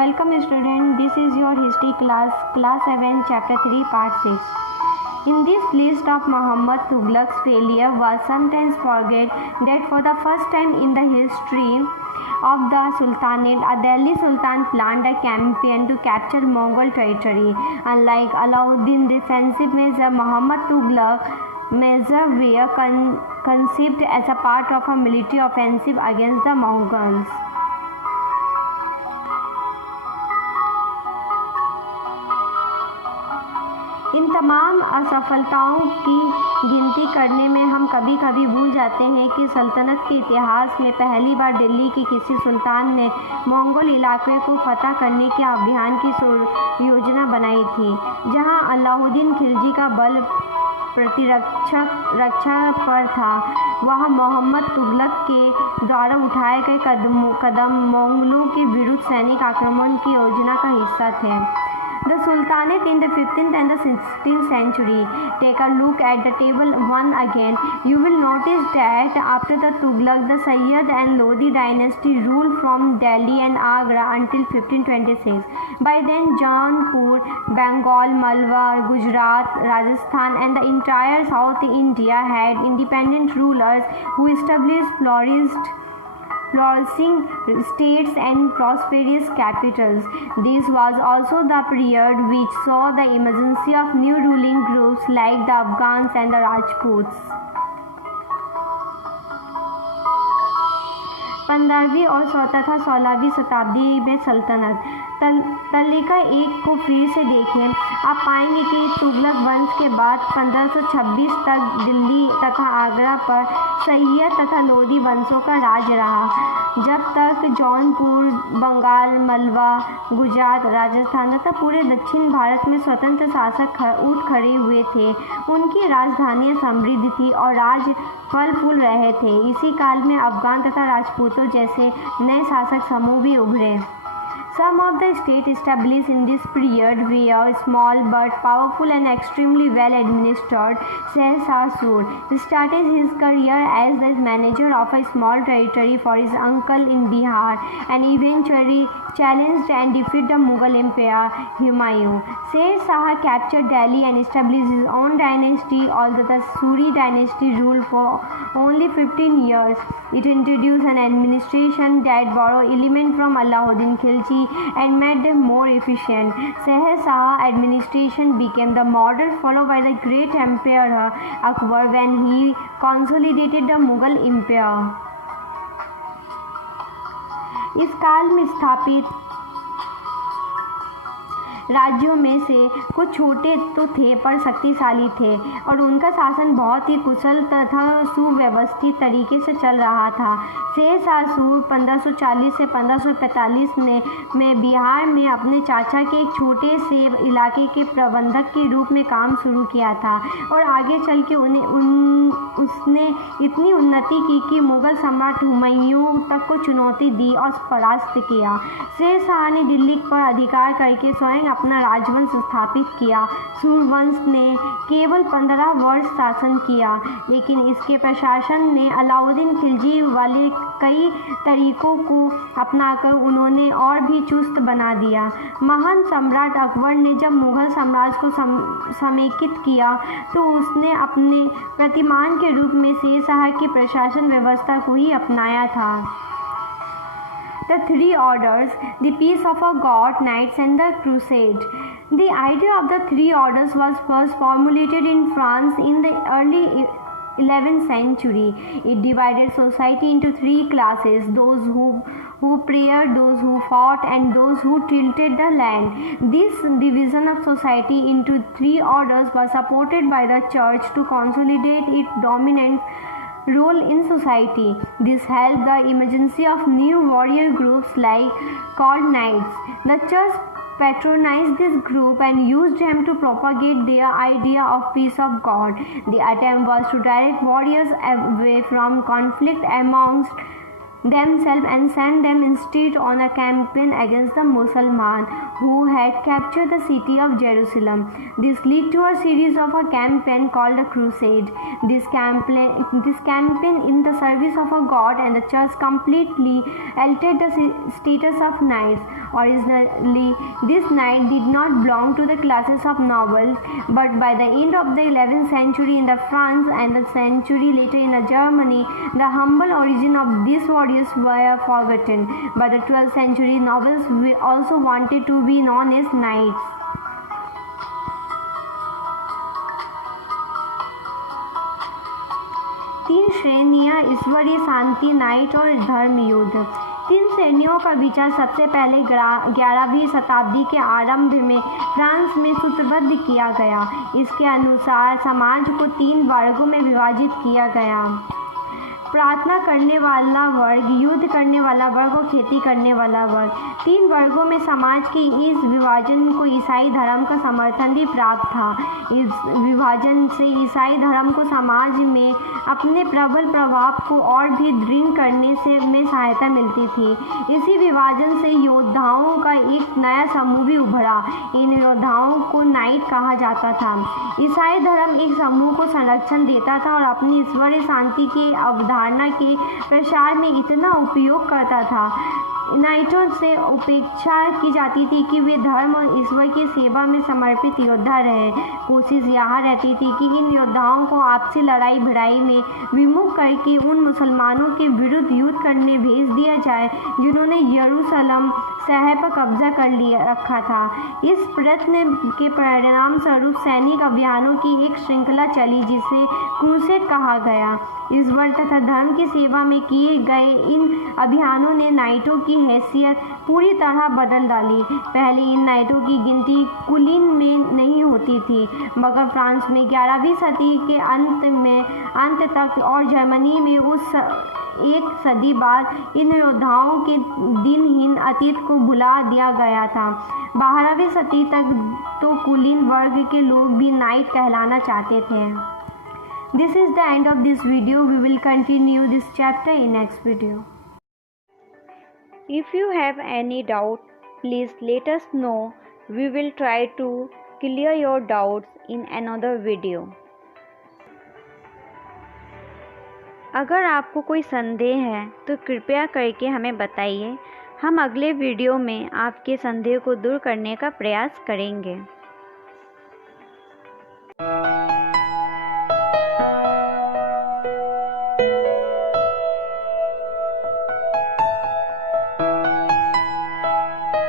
Welcome student, this is your history class 7, chapter 3, part 6. In this list of Muhammad Tughlaq's failure was sometimes forget that for the first time in the history of the Sultanate, a Delhi Sultan planned a campaign to capture Mongol territory. Unlike Alauddin's defensive measure, Muhammad Tughlaq's measures were conceived as a part of a military offensive against the Mongols. इन तमाम असफलताओं की गिनती करने में हम कभी कभी भूल जाते हैं कि सल्तनत के इतिहास में पहली बार दिल्ली की किसी सुल्तान ने मंगोल इलाके को फतह करने के अभियान की योजना बनाई थी। जहां अलाउद्दीन खिलजी का बल रक्षा पर था, वहां मोहम्मद तुगलक के द्वारा उठाए गए कदम मंगोलों के विरुद्ध सैनिक आक्रमण की योजना का हिस्सा थे। The Sultanate in the 15th and the 16th century. Take a look at the table one again. You will notice that after the Tughlaq, the Sayyid and Lodi dynasty ruled from Delhi and Agra until 1526. By then, Jaunpur, Bengal, Malwa, Gujarat, Rajasthan and the entire South India had independent rulers who established flourishing states and prosperous capitals. This was also the period which saw the emergence of new ruling groups like the Afghans and the Rajputs. 15वीं और तथा 16वीं शताब्दी में सल्तनत तालिका एक को फिर से देखें। आप पाएंगे कि तुगलक वंश के बाद 1526 तक दिल्ली तथा आगरा पर सैयद तथा लोदी वंशों का राज रहा, जब तक जौनपुर, बंगाल, मलवा, गुजरात, राजस्थान तथा पूरे दक्षिण भारत में स्वतंत्र शासक उठ खड़े हुए थे। उनकी राजधानियां समृद्ध थी और राज फल फूल रहे थे। इसी काल में अफगान तथा राजपूतों जैसे नए शासक समूह भी उभरे। Some of the states established in this period were small but powerful and extremely well administered. Shah Suri started his career as the manager of a small territory for his uncle in Bihar and eventually challenged and defeated the Mughal Emperor Humayun. Shah captured Delhi and established his own dynasty, although the Suri dynasty ruled for only 15 years. It introduced an administration that borrowed elements from Alauddin Khilji and made them more efficient. Shah administration became the model followed by the great Emperor Akbar when he consolidated the Mughal Empire. इस काल में स्थापित राज्यों में से कुछ छोटे तो थे पर शक्तिशाली थे और उनका शासन बहुत ही कुशल तथा सुव्यवस्थित तरीके से चल रहा था। शाह सूरी 1540 से 1545 में बिहार में अपने चाचा के एक छोटे से इलाके के प्रबंधक के रूप में काम शुरू किया था और आगे चल के उसने इतनी उन्नति की कि मुगल सम्राट हुमायूं तक को चुनौती दी और परास्त किया। शाह ने दिल्ली पर अधिकार करके स्वयं अपना राजवंश स्थापित किया। सूरवंश ने केवल 15 वर्ष शासन किया, लेकिन इसके प्रशासन ने अलाउद्दीन खिलजी वाले कई तरीकों को अपनाकर उन्होंने और भी चुस्त बना दिया। महान सम्राट अकबर ने जब मुगल साम्राज्य को समेकित किया तो उसने अपने प्रतिमान के रूप में शाह की प्रशासन व्यवस्था को ही अपनाया था। The three orders, the peace of a god, knights and the crusade. The idea of the three orders was first formulated in France in the early 11th century. It divided society into three classes: those who prayed, those who fought, and those who tilled the land. This division of society into three orders was supported by the church to consolidate its dominant role in society. This helped the emergence of new warrior groups called knights. The church patronized this group and used them to propagate their idea of peace of God. The attempt was to direct warriors away from conflict amongst themselves and sent them instead on a campaign against the Muslims who had captured the city of Jerusalem. This led to a series of a campaign called a crusade. This campaign in the service of a God and the church completely altered the status of knights. Originally, this knight did not belong to the classes of nobles, but by the end of the 11th century in the France and the century later in the Germany, the humble origin of these warriors were forgotten. By the 12th century, nobles also wanted to be known as knights. तीन श्रेणियाँ ईश्वरीय शांति, night और धर्म युद्ध। तीन श्रेणियों का विचार सबसे पहले 11वीं शताब्दी के आरंभ में फ्रांस में सूत्रबद्ध किया गया। इसके अनुसार समाज को तीन वर्गों में विभाजित किया गया: प्रार्थना करने वाला वर्ग, युद्ध करने वाला वर्ग और खेती करने वाला वर्ग। तीन वर्गों में समाज के इस विभाजन को ईसाई धर्म का समर्थन भी प्राप्त था। इस विभाजन से ईसाई धर्म को समाज में अपने प्रबल प्रभाव को और भी दृढ़ करने में सहायता मिलती थी। इसी विभाजन से योद्धाओं का एक नया समूह भी उभरा। इन योद्धाओं को नाइट कहा जाता था। ईसाई धर्म एक समूह को संरक्षण देता था और अपनी ईश्वरीय शांति की अवधारणा के प्रसार में इतना उपयोग करता था। नाइटों से अपेक्षा की जाती थी कि वे धर्म और ईश्वर की सेवा में समर्पित योद्धा रहे। कोशिश यहाँ रहती थी कि इन योद्धाओं को आपसी लड़ाई भिड़ाई में विमुख करके उन मुसलमानों के विरुद्ध युद्ध करने भेज दिया जाए जिन्होंने यरूशलेम शहर पर कब्जा कर रखा था। इस प्रयत्न के परिणाम स्वरूप सैनिक अभियानों की एक श्रृंखला चली जिसे क्रूसेड कहा गया। ईश्वर तथा धर्म की सेवा में किए गए इन अभियानों ने नाइटों की हैसियत पूरी तरह बदल डाली। पहले इन नाइटों की गिनती कुलीन में नहीं होती थी, मगर फ्रांस में 11वीं सदी के अंत तक और जर्मनी में उस एक सदी बाद इन योद्धाओं के दिनहीन अतीत को भुला दिया गया था। 12वीं सदी तक तो कुलीन वर्ग के लोग भी नाइट कहलाना चाहते थे। This is the end of this video. We will continue this chapter in next video. If you have any doubt, please let us know. We will try to clear your doubts in another video. अगर आपको कोई संदेह है तो कृपया करके हमें बताइए। हम अगले वीडियो में आपके संदेह को दूर करने का प्रयास करेंगे।